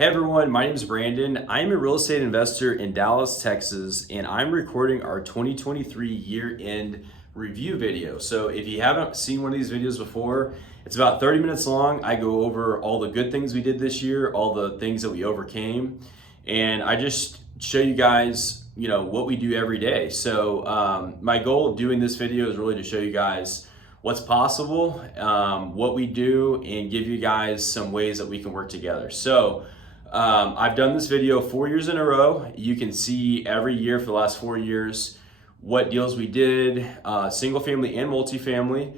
Hey everyone, my name is Brandon. I'm a real estate investor in Dallas, Texas, and I'm recording our 2023 year-end review video. So if you haven't seen one of these videos before, it's about 30 minutes long. I go over all the good things we did this year, all the things that we overcame, and I just show you guys, what we do every day. So my goal of doing this video is really to show you guys what's possible, what we do, and give you guys some ways that we can work together. So I've done this video 4 years in a row. You can see every year for the last 4 years what deals we did, single family and multifamily,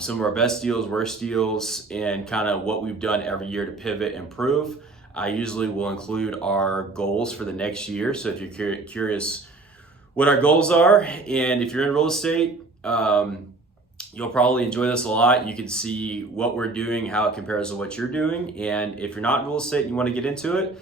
some of our best deals, worst deals, and kind of what we've done every year to pivot and improve. I usually will include our goals for the next year. So if you're curious what our goals are, and if you're in real estate, you'll probably enjoy this a lot. You can see what we're doing, how it compares to what you're doing. And if you're not in real estate and you want to get into it,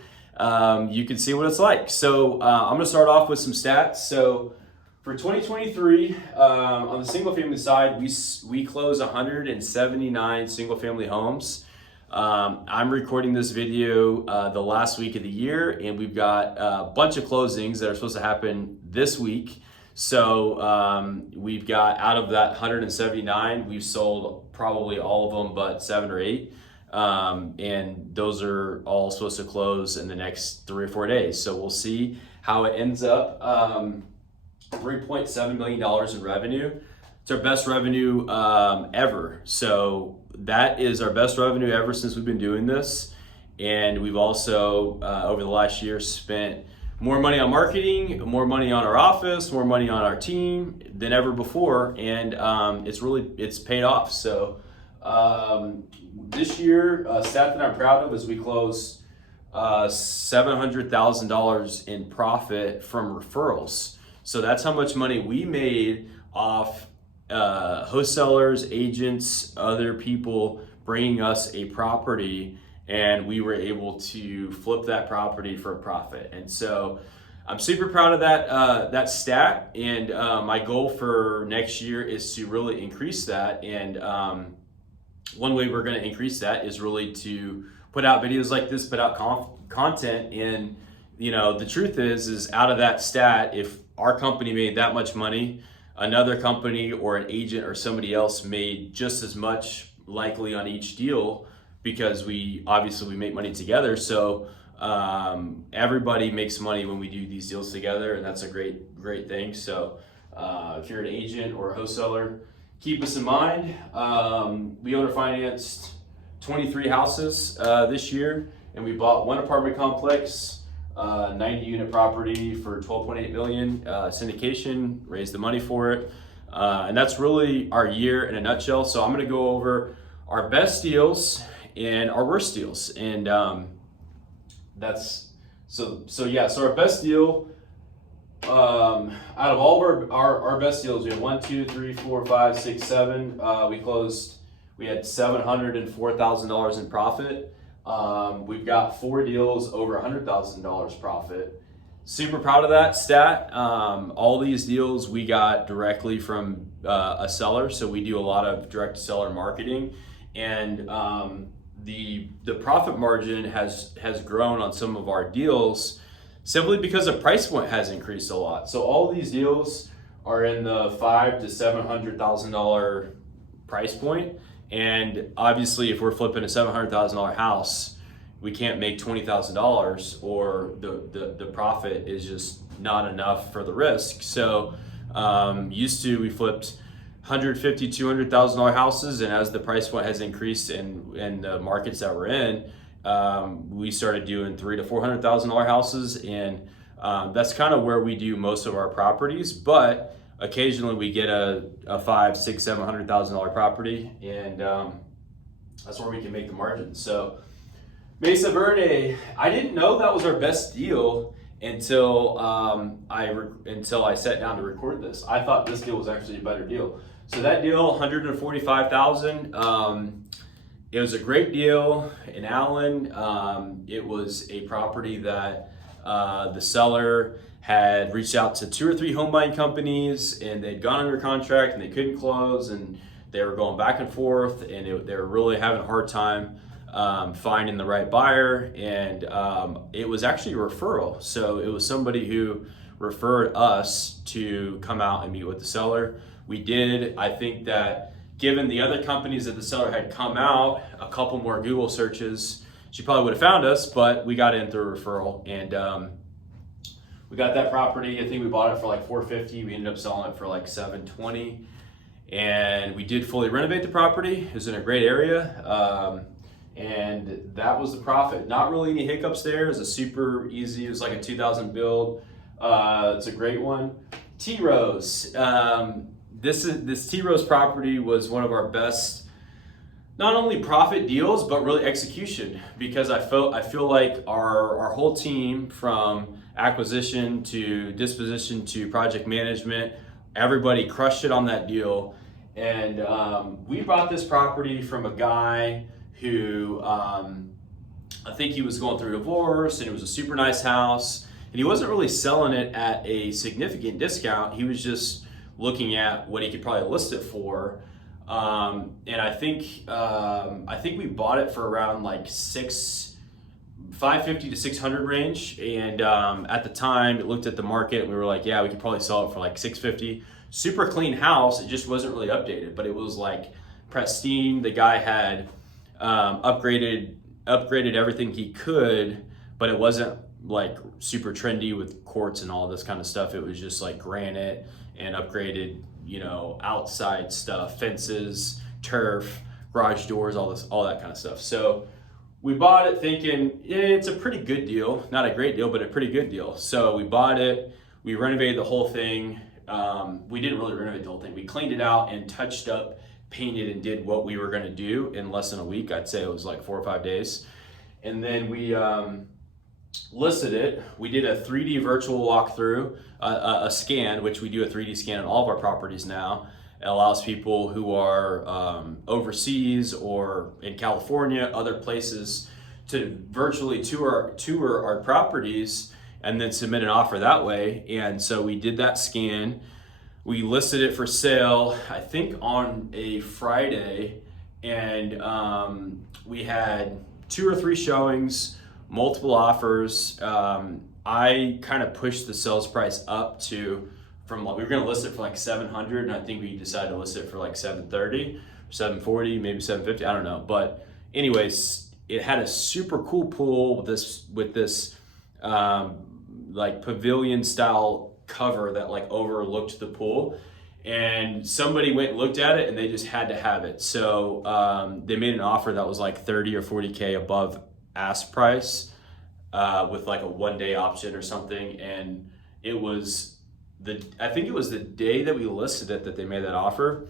you can see what it's like. So I'm going to start off with some stats. So for 2023, on the single family side, we closed 179 single family homes. I'm recording this video the last week of the year, and we've got a bunch of closings that are supposed to happen this week. So we've got, out of that 179, we've sold probably all of them but 7 or 8. And those are all supposed to close in the next 3 or 4 days. So we'll see how it ends up. $3.7 million in revenue. It's our best revenue ever. So that is our best revenue ever since we've been doing this. And we've also, over the last year, spent more money on marketing, more money on our office, more money on our team than ever before, and it's paid off. So this year, a stat that I'm proud of is we closed $700,000 in profit from referrals. So that's how much money we made off wholesalers, agents, other people bringing us a property, and we were able to flip that property for a profit. And so I'm super proud of that stat. And my goal for next year is to really increase that. And one way we're going to increase that is really to put out videos like this, put out content. And the truth is out of that stat, if our company made that much money, another company or an agent or somebody else made just as much, likely on each deal, because we make money together. So everybody makes money when we do these deals together, and that's a great thing. So if you're an agent or a wholesaler, keep us in mind. We owner financed 23 houses this year, and we bought one apartment complex, 90 unit property for $12.8 million. Syndication, raised the money for it. And that's really our year in a nutshell. So I'm going to go over our best deals and our worst deals. And so our best deal, out of all of our best deals, we had 1, 2, 3, 4, 5, 6, 7. We had $704,000 in profit. We've got 4 deals over $100,000 profit. Super proud of that stat. All these deals we got directly from a seller, so we do a lot of direct seller marketing, and the profit margin has grown on some of our deals simply because the price point has increased a lot. So all these deals are in the $500,000 to $700,000 price point. And obviously, if we're flipping a $700,000 house, we can't make $20,000, or the profit is just not enough for the risk. So we flipped $150,000, $200,000 houses, and as the price point has increased in the markets that we're in, we started doing $300,000 to $400,000 houses, and that's kind of where we do most of our properties. But occasionally we get a $500,000, $600,000, $700,000 property, and that's where we can make the margin. So Mesa Verde, I didn't know that was our best deal until I sat down to record this. I thought this deal was actually a better deal. So that deal, $145,000. It was a great deal in Allen. It was a property that the seller had reached out to 2 or 3 home buying companies, and they'd gone under contract and they couldn't close, and they were going back and forth, and they were really having a hard time finding the right buyer, and it was actually a referral. So it was somebody who referred us to come out and meet with the seller. We did. I think that given the other companies that the seller had come out, a couple more Google searches, she probably would have found us, but we got in through a referral, and we got that property. I think we bought it for like $450. We ended up selling it for like $720, and we did fully renovate the property. It was in a great area, and that was the profit. Not really any hiccups there. It was a super easy. It was like a 2000 build. It's a great one. T Rose. This T Rose property was one of our best, not only profit deals, but really execution, because I feel like our whole team, from acquisition to disposition to project management, everybody crushed it on that deal. And we bought this property from a guy who I think he was going through a divorce, and it was a super nice house, and he wasn't really selling it at a significant discount. He was just looking at what he could probably list it for. And I think we bought it for around like 550 to 600 range. And at the time, it looked at the market, and we were like, yeah, we could probably sell it for like 650. Super clean house. It just wasn't really updated, but it was like pristine. The guy had upgraded everything he could, but it wasn't like super trendy with quartz and all this kind of stuff. It was just like granite and upgraded, outside stuff, fences, turf, garage doors, all that kind of stuff. So we bought it thinking it's a pretty good deal, not a great deal, but a pretty good deal. So we bought it, we renovated the whole thing. We didn't really renovate the whole thing. We cleaned it out and touched up, painted, and did what we were gonna do in less than a week. I'd say it was like 4 or 5 days. And then we listed it. We did a 3D virtual walkthrough, a scan, which we do a 3D scan on all of our properties now. It allows people who are overseas or in California, other places, to virtually tour our properties and then submit an offer that way. And so we did that scan. We listed it for sale, I think on a Friday, and we had 2 or 3 showings, multiple offers. I kind of pushed the sales price up from we were going to list it for like 700, and I think we decided to list it for like 730, 740, maybe 750. I don't know. But anyways, it had a super cool pool with this like pavilion style cover that like overlooked the pool. And somebody went and looked at it, and they just had to have it. So they made an offer that was like 30 or 40K above ask price, with like a 1-day option or something. And it was I think it was the day that we listed it that they made that offer.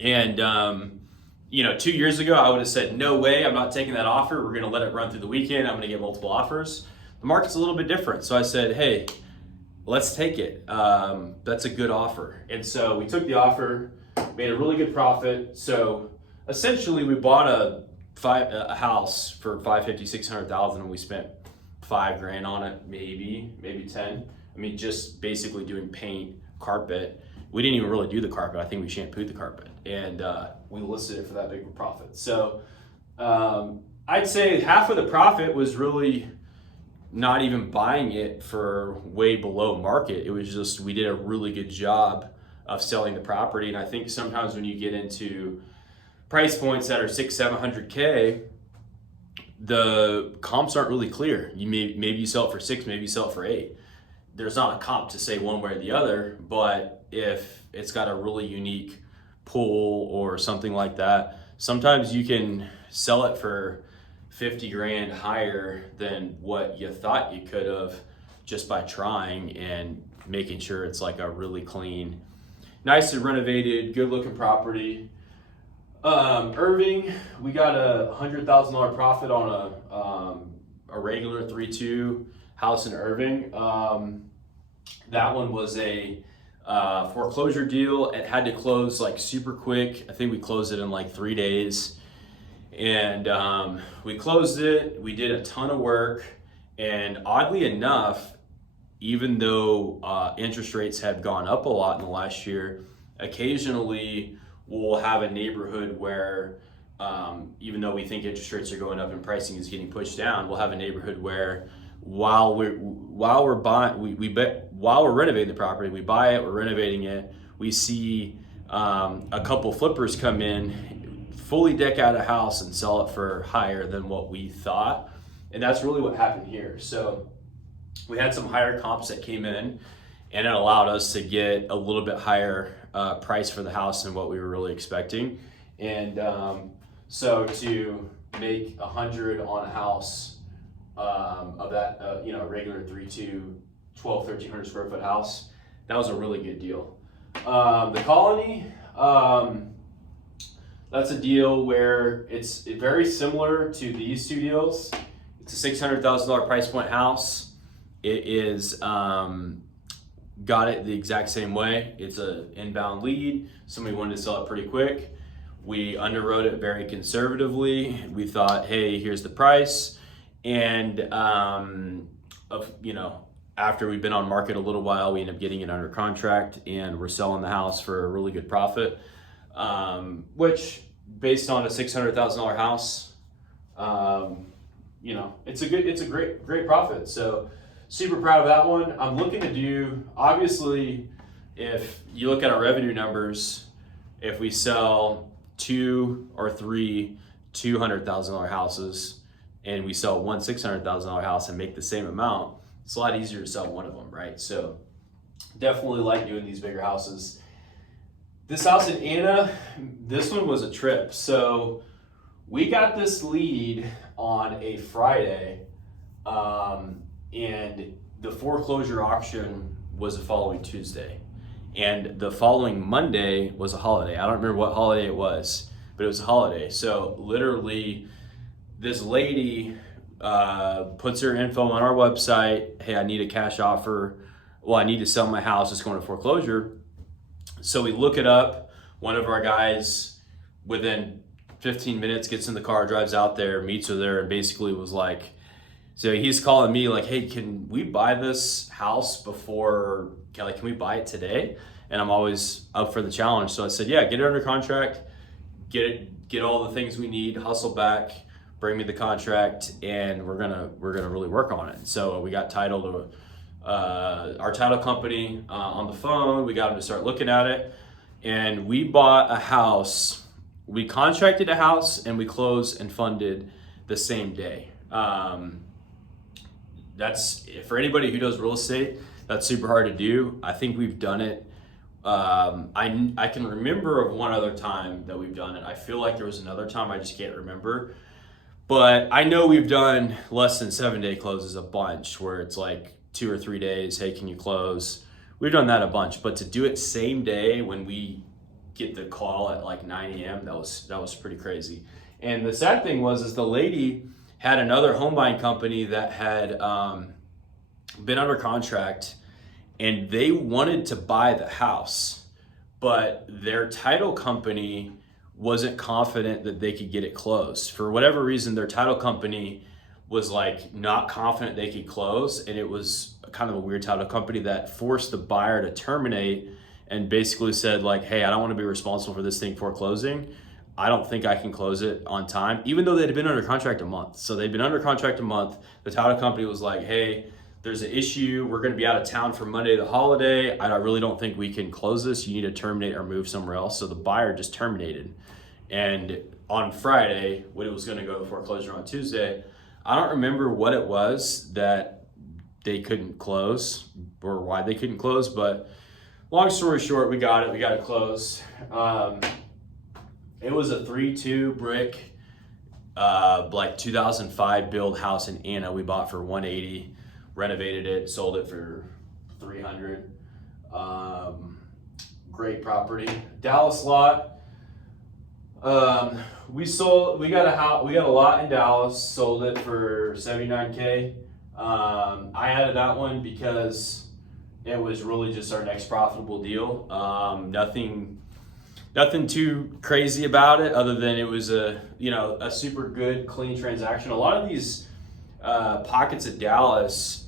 And 2 years ago, I would have said, no way, I'm not taking that offer. We're gonna let it run through the weekend. I'm gonna get multiple offers. The market's a little bit different. So I said, hey, let's take it. That's a good offer. And so we took the offer, made a really good profit. So essentially we bought a house for 550, 600,000, and we spent $5,000 on it, maybe 10. I mean, just basically doing paint, carpet. We didn't even really do the carpet. I think we shampooed the carpet, and we listed it for that big of a profit. So I'd say half of the profit was really not even buying it for way below market. It was just, we did a really good job of selling the property. And I think sometimes when you get into price points that are 600-700K, the comps aren't really clear. Maybe you sell it for 6, maybe you sell it for 8. There's not a comp to say one way or the other, but if it's got a really unique pool or something like that, sometimes you can sell it for 50 grand higher than what you thought you could have, just by trying and making sure it's like a really clean, nicely renovated, good looking property. Irving, we got a $100,000 profit on a regular 3-2 house in Irving. That one was a foreclosure deal. It had to close like super quick. I think we closed it in like 3 days. And we closed it. We did a ton of work. And oddly enough, even though interest rates have gone up a lot in the last year, occasionally we'll have a neighborhood where even though we think interest rates are going up and pricing is getting pushed down, we'll have a neighborhood where while we're renovating the property, we buy it, we're renovating it, we see a couple flippers come in, fully deck out a house and sell it for higher than what we thought. And that's really what happened here. So we had some higher comps that came in, and it allowed us to get a little bit higher price for the house than what we were really expecting. And so to make 100 on a house of that, regular 3.2, 1,300 square foot house, that was a really good deal. The Colony, that's a deal where it's very similar to these two deals. It's a $600,000 price point house. It is got it the exact same way. It's an inbound lead. Somebody wanted to sell it pretty quick. We underwrote it very conservatively. We thought, hey, here's the price. And after we've been on market a little while, we end up getting it under contract, and we're selling the house for a really good profit. Which, based on a $600,000 house, it's a great profit. So super proud of that one. I'm looking to do, obviously, if you look at our revenue numbers, if we sell 2 or 3 $200,000 houses and we sell one $600,000 house and make the same amount, it's a lot easier to sell one of them, right? So definitely like doing these bigger houses. This house in Anna, this one was a trip. So we got this lead on a Friday, and the foreclosure auction was the following Tuesday. And the following Monday was a holiday. I don't remember what holiday it was, but it was a holiday. So literally, this lady puts her info on our website. Hey, I need a cash offer. Well, I need to sell my house. It's going to foreclosure. So we look it up. One of our guys, within 15 minutes, gets in the car, drives out there, meets her there, and basically was like, so he's calling me like, hey, can we buy this house before, can we buy it today? And I'm always up for the challenge. So I said, yeah, get it under contract, get all the things we need, hustle back, bring me the contract, and we're gonna really work on it. So we got title to our title company on the phone. We got them to start looking at it, and we bought a house. We contracted a house and we closed and funded the same day. That's, for anybody who does real estate, that's super hard to do. I think we've done it. I can remember of one other time that we've done it. I feel like there was another time, I just can't remember. But I know we've done less than 7-day closes a bunch, where it's like 2 or 3 days. Hey, can you close? We've done that a bunch, but to do it same day when we get the call at like 9 a.m., that was pretty crazy. And the sad thing is the lady had another home buying company that had been under contract, and they wanted to buy the house, but their title company wasn't confident that they could get it closed. For whatever reason, their title company was like not confident they could close, and it was kind of a weird title company that forced the buyer to terminate and basically said like, hey, I don't want to be responsible for this thing foreclosing. I don't think I can close it on time, even though they'd been under contract a month. So they'd been under contract a month. The title company was like, hey, there's an issue. We're going to be out of town for Monday, the holiday. I really don't think we can close this. You need to terminate or move somewhere else. So the buyer just terminated. And on Friday, when it was going to go to foreclosure on Tuesday, I don't remember what it was that they couldn't close or why they couldn't close. But long story short, we got it. We got it closed. It was a 3.2 brick, like 2005 build house in Anna. We bought for $180, renovated it, sold it for $300. Great property. Dallas lot. We got a lot in Dallas, sold it for $79K. I added that one because it was really just our next profitable deal. Nothing too crazy about it, other than it was a super good, clean transaction. A lot of these pockets of Dallas,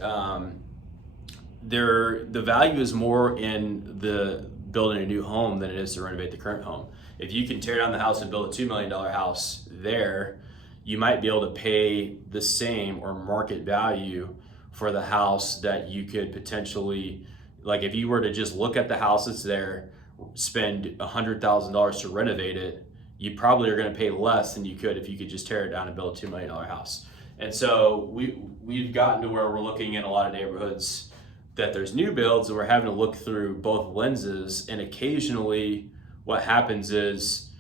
the value is more in the building a new home than it is to renovate the current home. if you can tear down the house and build a $2 million house there, you might be able to pay the same or market value for the house that you could potentially, like if you were to just look at the house that's there, spend $100,000 to renovate it, you probably are going to pay less than you could if you could just tear it down and build a $2 million house. And so we've gotten to where we're looking in a lot of neighborhoods that there's new builds, and we're having to look through both lenses. And occasionally what happens is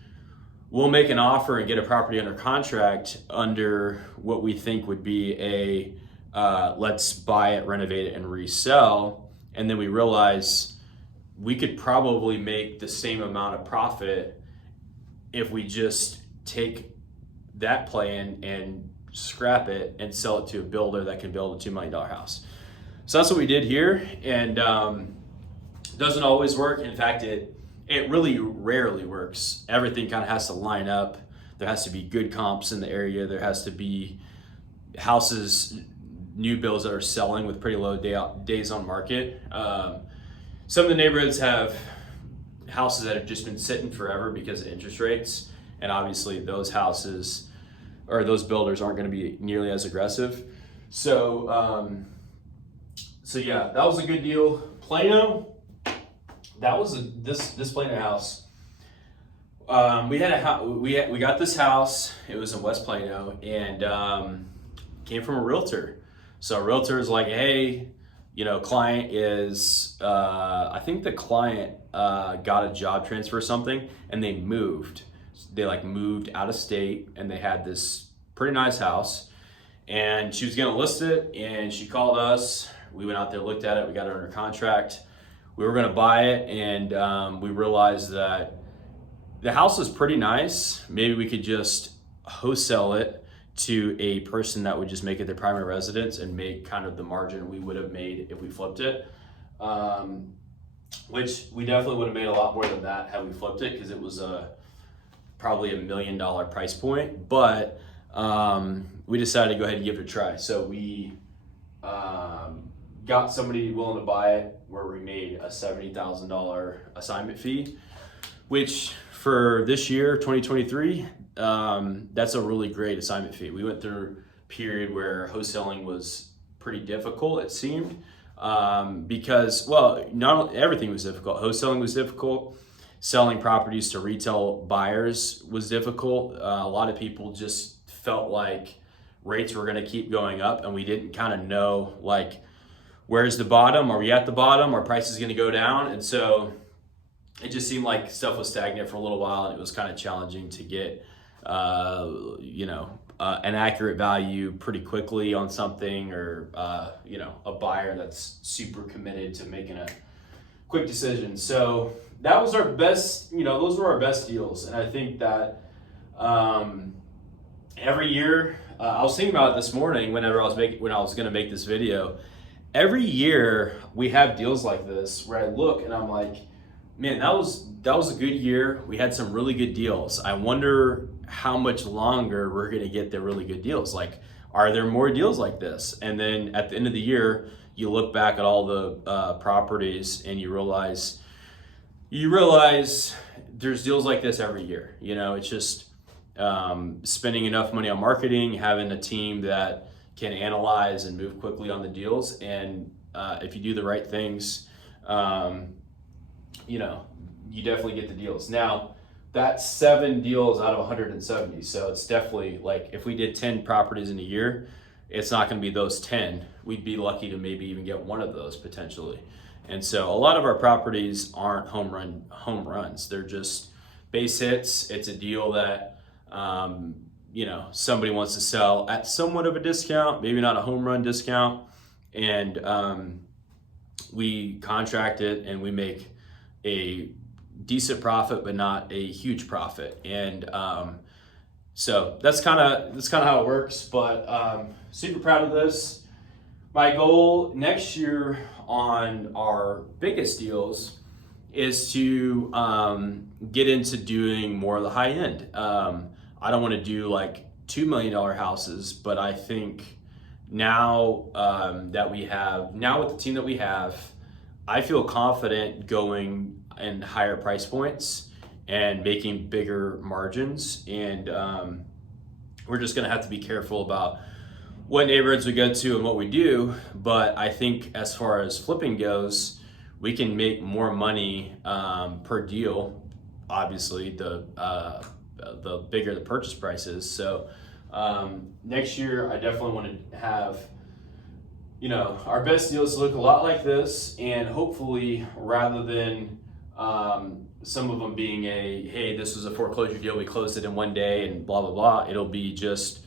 we'll make an offer and get a property under contract under what we think would be a let's buy it, renovate it, and resell. And then we realize we could probably make the same amount of profit if we just take that plan and scrap it and sell it to a builder that can build a $2 million house. So that's what we did here, and doesn't always work. In fact, it really rarely works. Everything kind of has to line up. There has to be good comps in the area. There has to be houses, new builds that are selling with pretty low days on market. Some of the neighborhoods have houses that have just been sitting forever because of interest rates, and obviously those houses or those builders aren't going to be nearly as aggressive. So yeah, that was a good deal. Plano, that was this Plano house. We got this house. It was in West Plano, and came from a realtor. So a realtor is like, hey, client is, I think the client got a job transfer or something, and they moved. They moved out of state, and they had this pretty nice house, and she was gonna list it, and she called us. We went out there, looked at it, we got it under contract. We were gonna buy it, and we realized that the house was pretty nice. Maybe we could just wholesale it to a person that would just make it their primary residence and make kind of the margin we would have made if we flipped it. Which we definitely would have made a lot more than that had we flipped it, because it was probably $1 million price point. But we decided to go ahead and give it a try. So we got somebody willing to buy it, where we made a $70,000 assignment fee, which for this year, 2023, that's a really great assignment fee. We went through a period where wholesaling was pretty difficult, it seemed, because, well, not everything was difficult. Wholesaling was difficult. Selling properties to retail buyers was difficult. A lot of people just felt like rates were going to keep going up, and we didn't kind of know, where's the bottom? Are we at the bottom? Are prices going to go down? And so it just seemed like stuff was stagnant for a little while, and it was kind of challenging to get, an accurate value pretty quickly on something, or, a buyer that's super committed to making a quick decision. So that was our best, those were our best deals. And I think that every year, I was thinking about it this morning when I was going to make this video. Every year we have deals like this where I look and I'm like, man, that was a good year. We had some really good deals. I wonder how much longer we're going to get the really good deals. Are there more deals like this? And then at the end of the year, you look back at all the properties and you realize there's deals like this every year. It's just spending enough money on marketing, having a team that can analyze and move quickly on the deals. And if you do the right things, you definitely get the deals. Now, that's 7 deals out of 170. So it's definitely if we did 10 properties in a year, it's not going to be those 10. We'd be lucky to maybe even get one of those potentially. And so a lot of our properties aren't home runs. They're just base hits. It's a deal that, somebody wants to sell at somewhat of a discount, maybe not a home run discount. And we contract it and we make a decent profit, but not a huge profit. And so that's kind of how it works. But super proud of this. My goal next year on our biggest deals is to get into doing more of the high end. I don't want to do $2 million houses, but I think now with the team that we have, I feel confident going in higher price points and making bigger margins. And we're just going to have to be careful about what neighborhoods we go to and what we do. But I think as far as flipping goes, we can make more money per deal. Obviously, the bigger the purchase price is. So next year, I definitely want to have, you know, our best deals look a lot like this, and hopefully, rather than some of them being hey, this was a foreclosure deal, we closed it in one day and blah, blah, blah. It'll be just,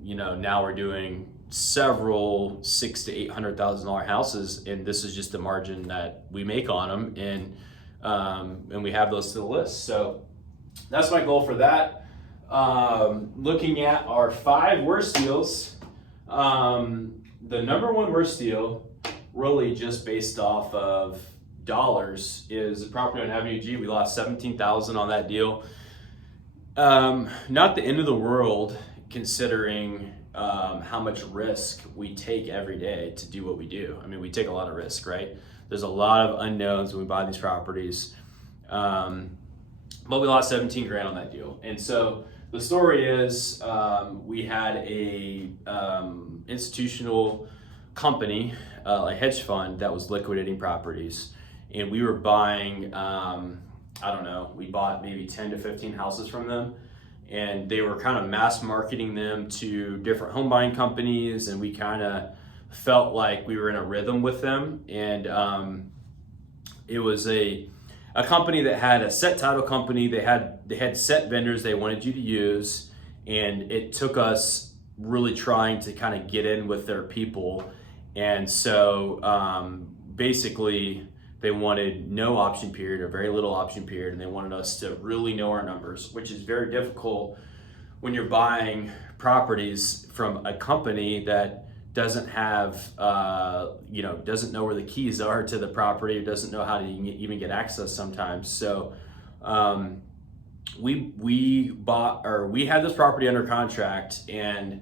you know, now we're doing several $600,000 to $800,000 houses, and this is just the margin that we make on them, and we have those to the list. So that's my goal for that. Looking at our 5 worst deals, the number 1 worst deal, really just based off of dollars, is a property on Avenue G. We lost $17,000 on that deal. Not the end of the world, considering how much risk we take every day to do what we do. I mean, we take a lot of risk, right? There's a lot of unknowns when we buy these properties. But we lost 17 grand on that deal. And so the story is, we had a institutional company, a hedge fund, that was liquidating properties. And we were buying, I don't know, we bought maybe 10 to 15 houses from them. And they were kind of mass marketing them to different home buying companies. And we kind of felt like we were in a rhythm with them. And it was a company that had a set title company. They had set vendors they wanted you to use. And it took us really trying to kind of get in with their people. And so basically, they wanted no option period or very little option period, and they wanted us to really know our numbers, which is very difficult when you're buying properties from a company that doesn't have, you know, doesn't know where the keys are to the property, or doesn't know how to even get access sometimes. So we had this property under contract, and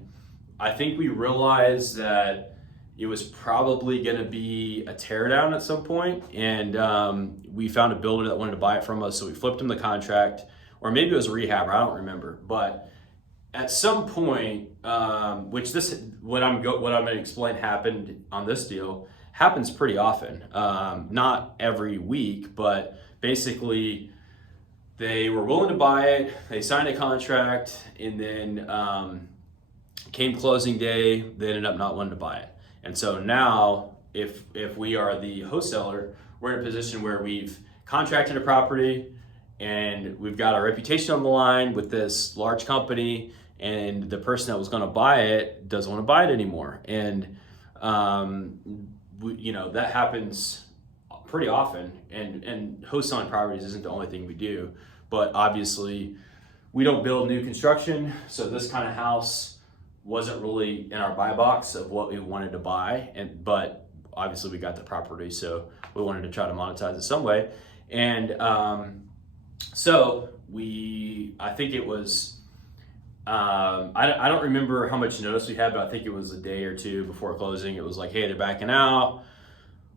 I think we realized that it was probably going to be a teardown at some point, and we found a builder that wanted to buy it from us, so we flipped him the contract, or maybe it was a rehabber, I don't remember. But at some point, what I'm going to explain happened on this deal happens pretty often, not every week, but basically they were willing to buy it, they signed a contract, and then came closing day, they ended up not wanting to buy it. And so now, if we are the wholesaler, we're in a position where we've contracted a property and we've got our reputation on the line with this large company, and the person that was going to buy it doesn't want to buy it anymore. And you know, that happens pretty often. And wholesaling properties isn't the only thing we do, but obviously we don't build new construction, so this kind of house wasn't really in our buy box of what we wanted to buy, but obviously we got the property, so we wanted to try to monetize it some way. And so I think it was, I don't remember how much notice we had, but I think it was a day or two before closing. It was like, hey, they're backing out.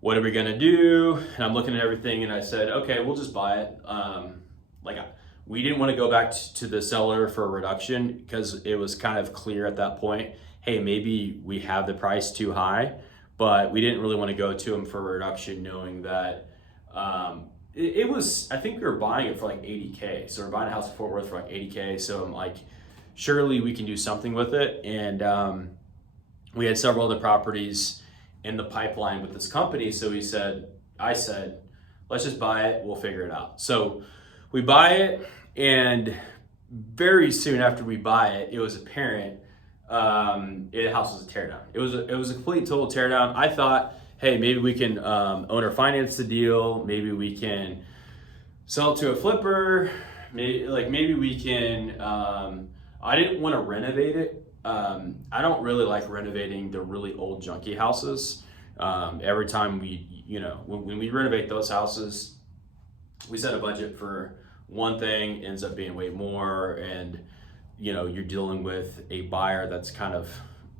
What are we gonna do? And I'm looking at everything, and I said, okay, we'll just buy it. We didn't want to go back to the seller for a reduction, because it was kind of clear at that point, hey, maybe we have the price too high, but we didn't really want to go to them for a reduction, knowing that it was, I think we were buying it for like 80K. So we're buying a house in Fort Worth for like 80K. So I'm like, surely we can do something with it. And we had several other properties in the pipeline with this company. So I said, let's just buy it. We'll figure it out. So we buy it, and very soon after we buy it, it was apparent the house was a teardown. It was a complete total teardown. I thought, hey, maybe we can owner finance the deal. Maybe we can sell it to a flipper. Maybe we can. I didn't want to renovate it. I don't really like renovating the really old junky houses. Every time when we renovate those houses, we set a budget for one thing, ends up being way more, and you're dealing with a buyer that's kind of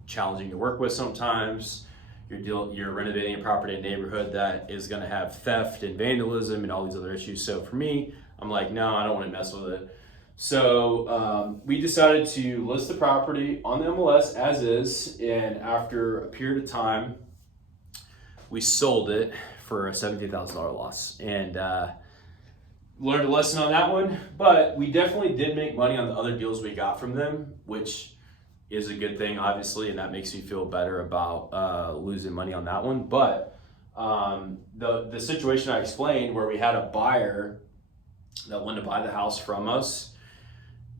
challenging to work with sometimes. You're renovating a property in a neighborhood that is going to have theft and vandalism and all these other issues. So for me, I'm like, no, I don't want to mess with it. So we decided to list the property on the MLS as is, and after a period of time, we sold it for a $17,000 loss, and learned a lesson on that one. But we definitely did make money on the other deals we got from them, which is a good thing, obviously, and that makes me feel better about losing money on that one. But the situation I explained, where we had a buyer that wanted to buy the house from us,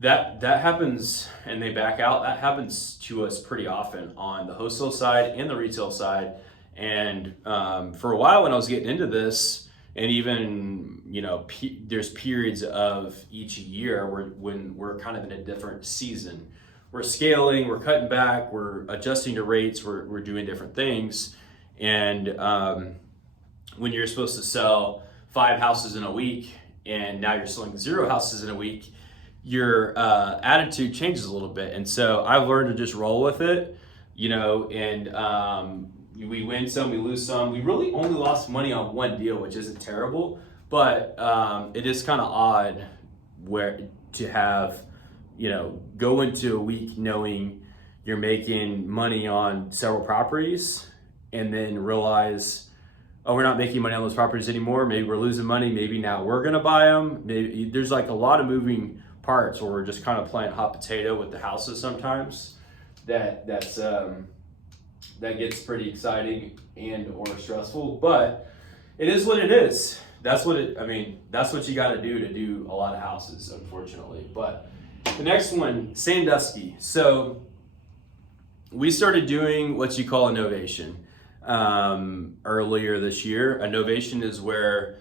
that happens, and they back out. That happens to us pretty often on the wholesale side and the retail side. And for a while when I was getting into this, and even, you know, there's periods of each year when we're kind of in a different season. We're scaling, we're cutting back, we're adjusting to rates, we're doing different things. And when you're supposed to sell 5 houses in a week, and now you're selling 0 houses in a week, your attitude changes a little bit. And so I've learned to just roll with it, you know, and we win some, we lose some. We really only lost money on one deal, which isn't terrible, but it is kind of odd where to have, you know, go into a week knowing you're making money on several properties and then realize, oh, we're not making money on those properties anymore. Maybe we're losing money. Maybe now we're gonna buy them. Maybe there's like a lot of moving parts where we're just kind of playing hot potato with the houses sometimes. That gets pretty exciting and or stressful, but it is what it is. That's what you got to do a lot of houses, unfortunately. But the next one, Sandusky. So we started doing what you call a novation earlier this year. A novation is where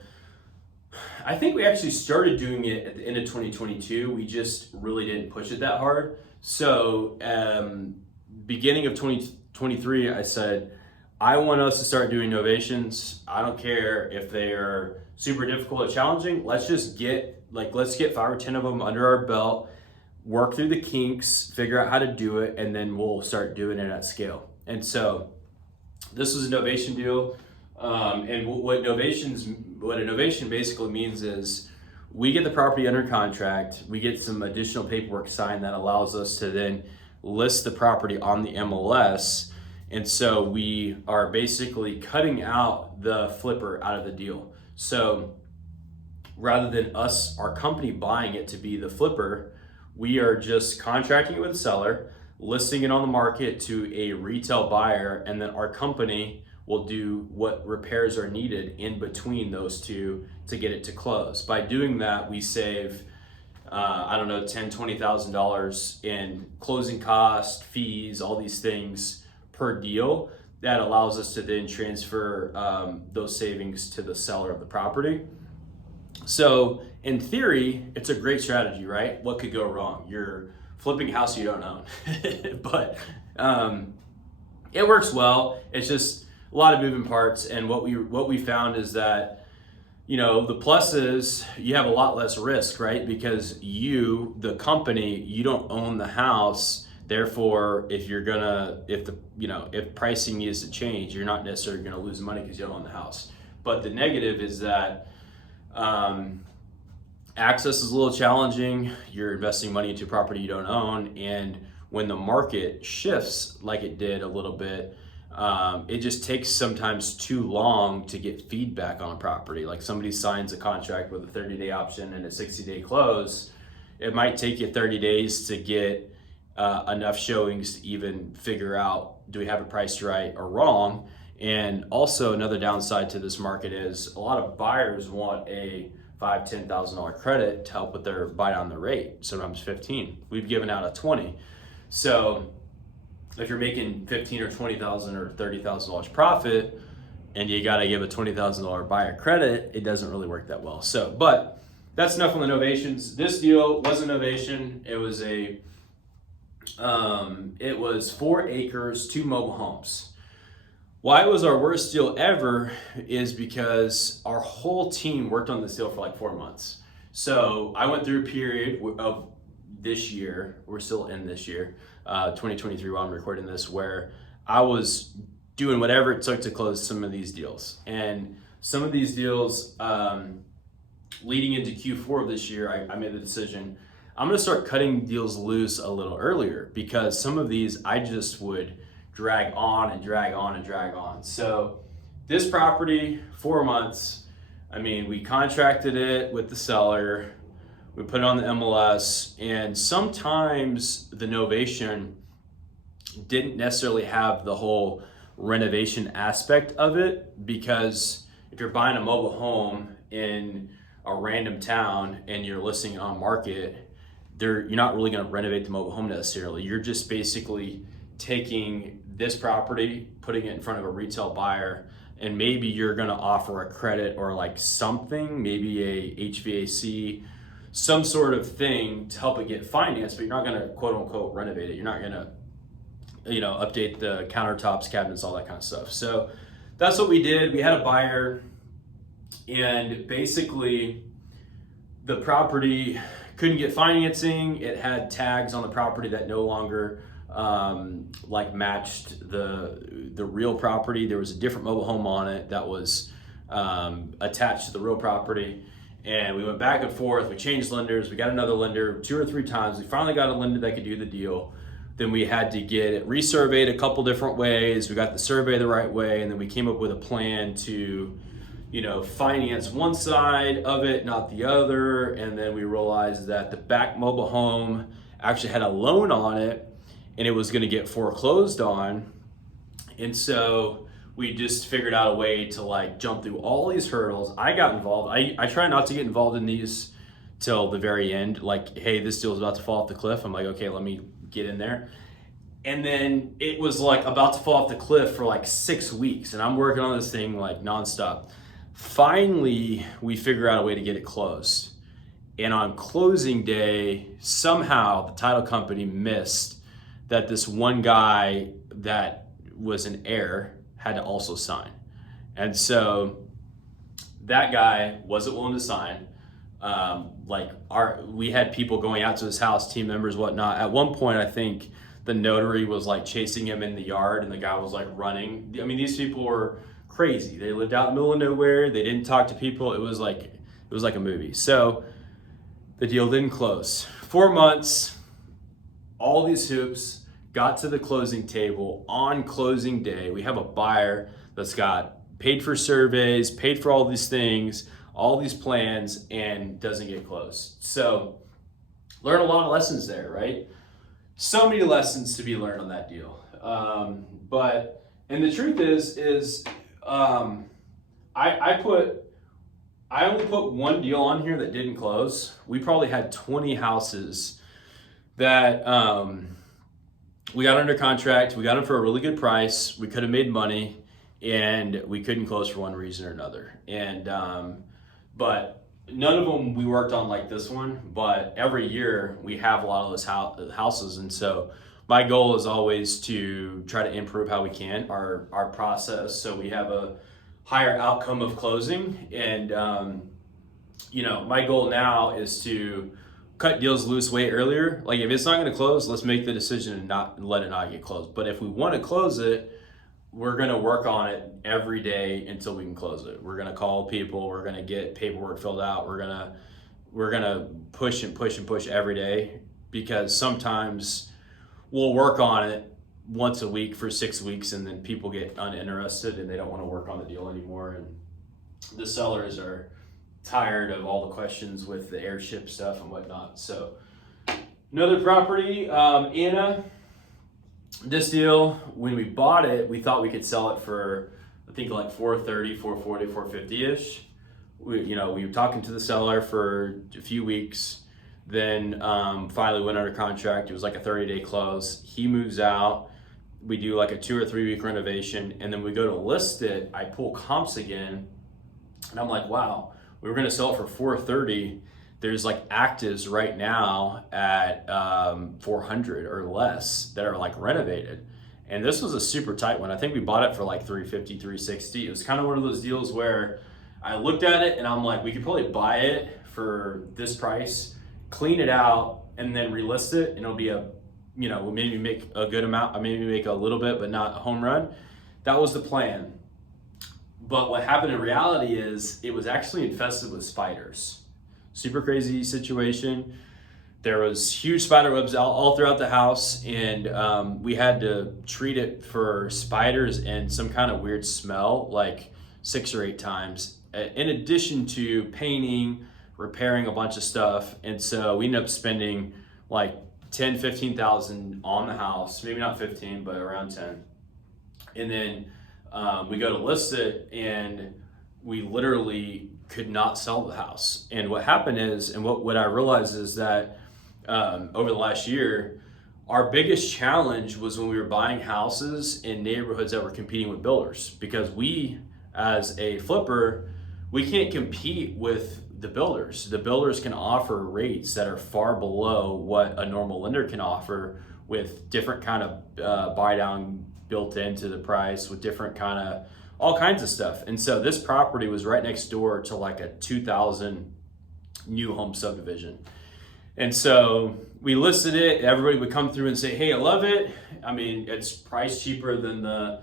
I think we actually started doing it at the end of 2022. We just really didn't push it that hard. So beginning of 2023, I said, I want us to start doing novations. I don't care if they are super difficult or challenging. Let's get 5 or 10 of them under our belt, work through the kinks, figure out how to do it, and then we'll start doing it at scale. And so this was a novation deal. And what a novation basically means is we get the property under contract, we get some additional paperwork signed that allows us to then list the property on the MLS. And so we are basically cutting out the flipper out of the deal. So rather than our company buying it to be the flipper, we are just contracting it with the seller, listing it on the market to a retail buyer, and then our company will do what repairs are needed in between those two to get it to close. By doing that, we save $10,000, $20,000 in closing costs, fees, all these things per deal. That allows us to then transfer those savings to the seller of the property. So in theory, it's a great strategy, right? What could go wrong? You're flipping a house you don't own. But it works well. It's just a lot of moving parts. And what we found is that, you know, the plus is you have a lot less risk, right? Because the company, you don't own the house. Therefore, if pricing needs to change, you're not necessarily going to lose money because you don't own the house. But the negative is that access is a little challenging. You're investing money into a property you don't own, and when the market shifts like it did a little bit, it just takes sometimes too long to get feedback on a property. Like somebody signs a contract with a 30-day option and a 60-day close. It might take you 30 days to get enough showings to even figure out, do we have it priced right or wrong? And also another downside to this market is a lot of buyers want a $5,000, $10,000 credit to help with their buy down the rate, sometimes 15. We've given out a 20. So if you're making $15,000 or $20,000 or $30,000 profit and you gotta give a $20,000 buyer credit, it doesn't really work that well. So, but that's enough on the novations. This deal was a novation. It was 4 acres, 2 mobile homes. Why it was our worst deal ever is because our whole team worked on this deal for like 4 months. So I went through a period of this year, we're still in this year, 2023 while I'm recording this, where I was doing whatever it took to close some of these deals. And some of these deals, leading into Q4 of this year, I made the decision, I'm gonna start cutting deals loose a little earlier, because some of these I just would drag on and drag on and drag on. So this property, 4 months, I mean, we contracted it with the seller, we put it on the MLS, and sometimes the novation didn't necessarily have the whole renovation aspect of it, because if you're buying a mobile home in a random town and you're listing it on market, you're not really going to renovate the mobile home necessarily. You're just basically taking this property, putting it in front of a retail buyer, and maybe you're going to offer a credit or like something, maybe a HVAC, some sort of thing to help it get financed, but you're not going to quote unquote renovate it. You're not going to, update the countertops, cabinets, all that kind of stuff. So that's what we did. We had a buyer, and basically the property couldn't get financing. It had tags on the property that no longer matched the real property. There was a different mobile home on it that was attached to the real property. And we went back and forth. We changed lenders. We got another lender 2 or 3 times. We finally got a lender that could do the deal. Then we had to get it resurveyed a couple different ways. We got the survey the right way, and then we came up with a plan to, finance one side of it, not the other. And then we realized that the back mobile home actually had a loan on it, and it was going to get foreclosed on. And so we just figured out a way to jump through all these hurdles. I got involved. I try not to get involved in these till the very end. Like, hey, this deal's about to fall off the cliff. I'm like, okay, let me get in there. And then it was about to fall off the cliff for 6 weeks, and I'm working on this thing nonstop. Finally, we figure out a way to get it closed. And on closing day, somehow the title company missed that this one guy that was an heir had to also sign. And so that guy wasn't willing to sign. We had people going out to his house, team members, whatnot. At one point, I think the notary was chasing him in the yard, and the guy was running. I mean, these people were crazy. They lived out in the middle of nowhere. They didn't talk to people. It was like a movie. So the deal didn't close. 4 months, all these hoops, got to the closing table. On closing day, we have a buyer that's got paid for surveys, paid for all these things, all these plans, and doesn't get closed. So learn a lot of lessons there, right? So many lessons to be learned on that deal. And the truth is I only put one deal on here that didn't close. We probably had 20 houses that we got under contract. We got them for a really good price. We could have made money, and we couldn't close for one reason or another. And but none of them we worked on like this one. But every year we have a lot of those houses, and so my goal is always to try to improve how we can our process, so we have a higher outcome of closing. And my goal now is to cut deals loose way earlier. If it's not going to close, let's make the decision and not let it not get closed. But if we want to close it, we're going to work on it every day until we can close it. We're going to call people. We're going to get paperwork filled out. We're going to push and push and push every day, because sometimes we'll work on it once a week for 6 weeks, and then people get uninterested and they don't want to work on the deal anymore. And the sellers are tired of all the questions with the airship stuff and whatnot. So another property, Anna, this deal, when we bought it, we thought we could sell it for, I think 430, 440, 450-ish. We were talking to the seller for a few weeks, then finally went under contract. It was a 30-day close. He moves out. We do a 2 or 3 week renovation, and then we go to list it. I pull comps again, and I'm like, wow, we were gonna sell it for 430. There's actives right now at 400 or less that are renovated. And this was a super tight one. I think we bought it for 350, 360. It was kind of one of those deals where I looked at it and I'm like, we could probably buy it for this price, clean it out, and then relist it, and it'll be we'll maybe make a good amount, maybe make a little bit, but not a home run. That was the plan. But what happened in reality is it was actually infested with spiders. Super crazy situation. There was huge spider webs all throughout the house, and we had to treat it for spiders and some kind of weird smell like 6 or 8 times, in addition to painting, repairing a bunch of stuff. And so we ended up spending like 10, 15,000 on the house, maybe not 15, but around 10. And then we go to list it, and we literally could not sell the house. And what happened is, and what I realized is that over the last year, our biggest challenge was when we were buying houses in neighborhoods that were competing with builders, because we, as a flipper, we can't compete with the builders. The builders can offer rates that are far below what a normal lender can offer, with different kind of buy down built into the price, with different kind of all kinds of stuff. And so this property was right next door to like a 2000 new home subdivision. And so we listed it. Everybody would come through and say, "Hey, I love it. I mean, it's priced cheaper than the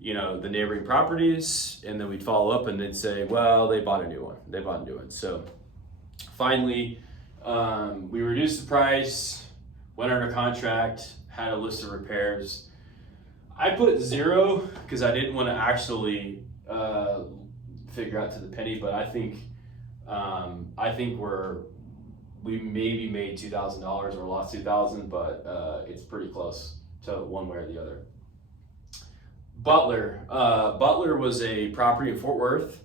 neighboring properties." And then we'd follow up and they'd say, "Well, they bought a new one. So finally, we reduced the price, went under contract, had a list of repairs. I put 0 because I didn't want to actually figure out to the penny, but I think we maybe made $2,000 or lost 2,000, but it's pretty close to one way or the other. Butler was a property in Fort Worth.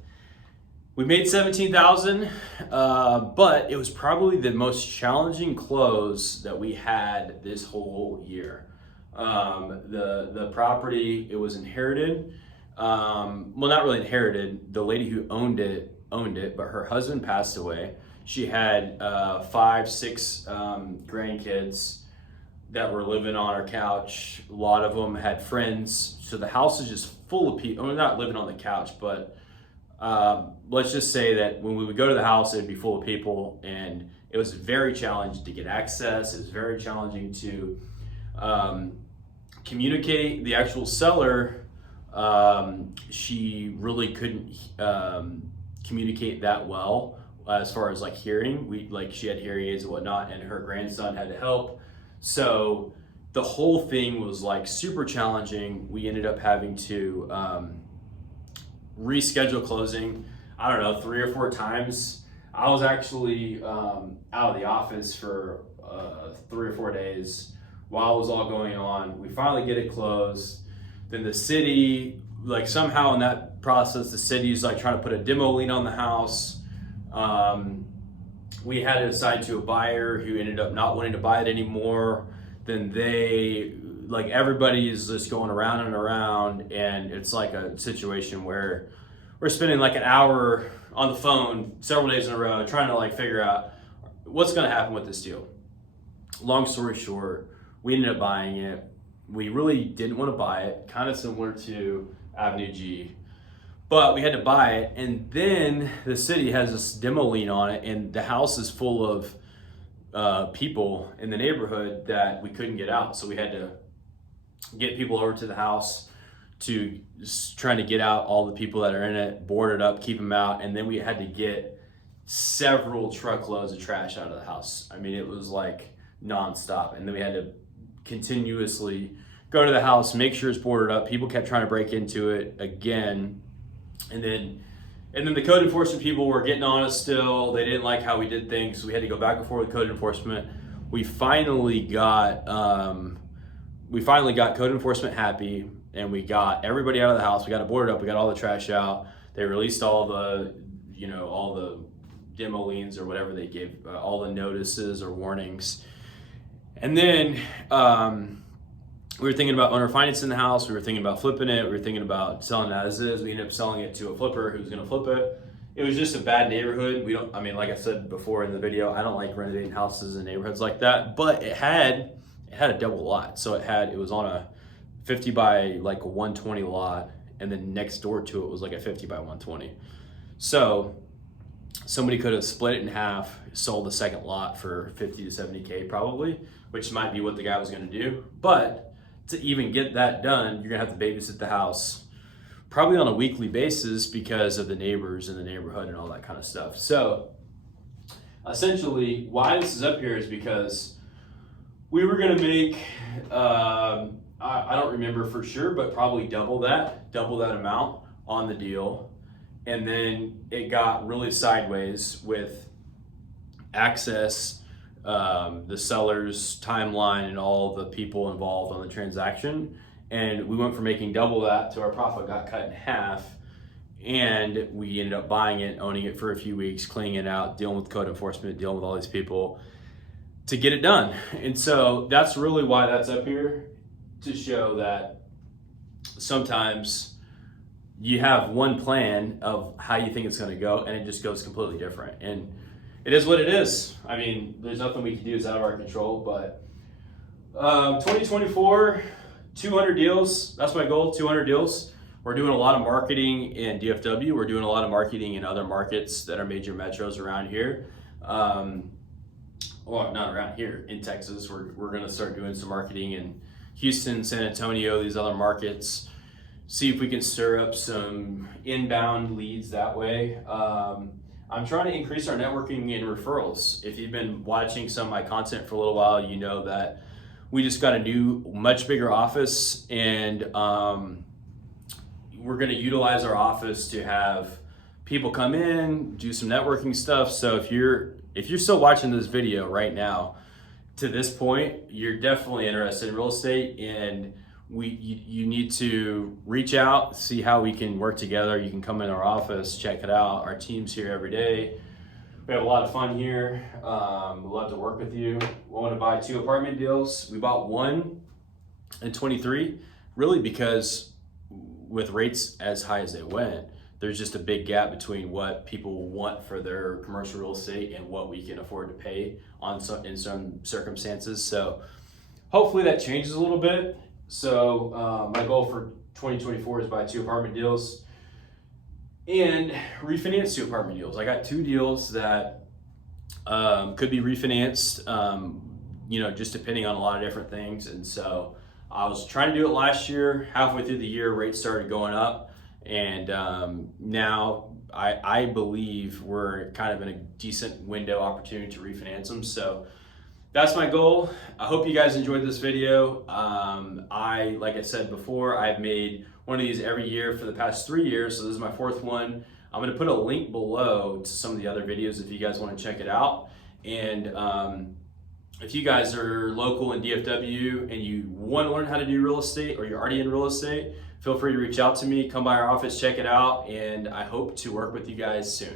We made 17,000, but it was probably the most challenging close that we had this whole year. The property, it was inherited. Well, not really inherited. The lady who owned it, but her husband passed away. She had 5, 6 grandkids that were living on our couch. A lot of them had friends. So the house is just full of people. I mean, not living on the couch, but let's just say that when we would go to the house, it'd be full of people, and it was very challenging to get access. It was very challenging to communicate. The actual seller, she really couldn't communicate that well as far as like hearing. She had hearing aids and whatnot, and her grandson had to help. So the whole thing was like super challenging. We ended up having to reschedule closing, I don't know, 3 or 4 times. I was actually out of the office for 3 or 4 days while it was all going on. We finally get it closed. Then the city, like somehow in that process, the city's like trying to put a demo lien on the house. We had to decide to a buyer who ended up not wanting to buy it anymore. Then everybody is just going around and around, and it's like a situation where we're spending like an hour on the phone several days in a row trying to like figure out what's going to happen with this deal. Long story short, we ended up buying it. We really didn't want to buy it, kind of similar to Avenue G, but we had to buy it. And then the city has this demo lien on it, and the house is full of people in the neighborhood that we couldn't get out. So we had to get people over to the house to trying to get out all the people that are in it, board it up, keep them out. And then we had to get several truckloads of trash out of the house. I mean, it was like nonstop. And then we had to continuously go to the house, make sure it's boarded up. People kept trying to break into it again. And then the code enforcement people were getting on us still. They didn't like how we did things. So we had to go back and forth with code enforcement. We finally got code enforcement happy, and we got everybody out of the house. We got it boarded up. We got all the trash out. They released all the demo liens or whatever they gave, all the notices or warnings. And then we were thinking about owner financing the house. We were thinking about flipping it. We were thinking about selling it as is. We ended up selling it to a flipper who was going to flip it. It was just a bad neighborhood. Like I said before in the video, I don't like renovating houses in neighborhoods like that. But it had a double lot. So it was on a 50 by like a 120 lot, and then next door to it was like a 50 by 120. So somebody could have split it in half, sold the second lot for 50 to 70K probably, which might be what the guy was going to do. But to even get that done, you're going to have to babysit the house probably on a weekly basis because of the neighbors in the neighborhood and all that kind of stuff. So essentially why this is up here is because we were going to make, I don't remember for sure, but probably double that amount on the deal. And then it got really sideways with access, the seller's timeline and all the people involved on the transaction. And we went from making double that to our profit got cut in half. And we ended up buying it, owning it for a few weeks, cleaning it out, dealing with code enforcement, dealing with all these people to get it done. And so that's really why that's up here, to show that sometimes you have one plan of how you think it's going to go and it just goes completely different. And it is what it is. I mean, there's nothing we can do. It's out of our control. But 2024, 200 deals. That's my goal, 200 deals. We're doing a lot of marketing in DFW. We're doing a lot of marketing in other markets that are major metros around here. Well, not around here, in Texas. We're going to start doing some marketing in Houston, San Antonio, these other markets. See if we can stir up some inbound leads that way. I'm trying to increase our networking and referrals. If you've been watching some of my content for a little while, you know that we just got a new, much bigger office, and we're going to utilize our office to have people come in, do some networking stuff. So if you're still watching this video right now, to this point, you're definitely interested in real estate, and you need to reach out, see how we can work together. You can come in our office, check it out. Our team's here every day. We have a lot of fun here. We'd love to work with you. We want to buy 2 apartment deals. We bought one in 23, really because with rates as high as they went, there's just a big gap between what people want for their commercial real estate and what we can afford to pay in some circumstances. So hopefully that changes a little bit. So my goal for 2024 is buy 2 apartment deals and refinance 2 apartment deals. I got 2 deals that could be refinanced, just depending on a lot of different things. And so I was trying to do it last year. Halfway through the year, rates started going up. And now I believe we're kind of in a decent window opportunity to refinance them. So that's my goal. I hope you guys enjoyed this video. Like I said before, I've made one of these every year for the past 3 years. So this is my 4th one. I'm going to put a link below to some of the other videos if you guys want to check it out. And if you guys are local in DFW and you want to learn how to do real estate, or you're already in real estate, feel free to reach out to me, come by our office, check it out, and I hope to work with you guys soon.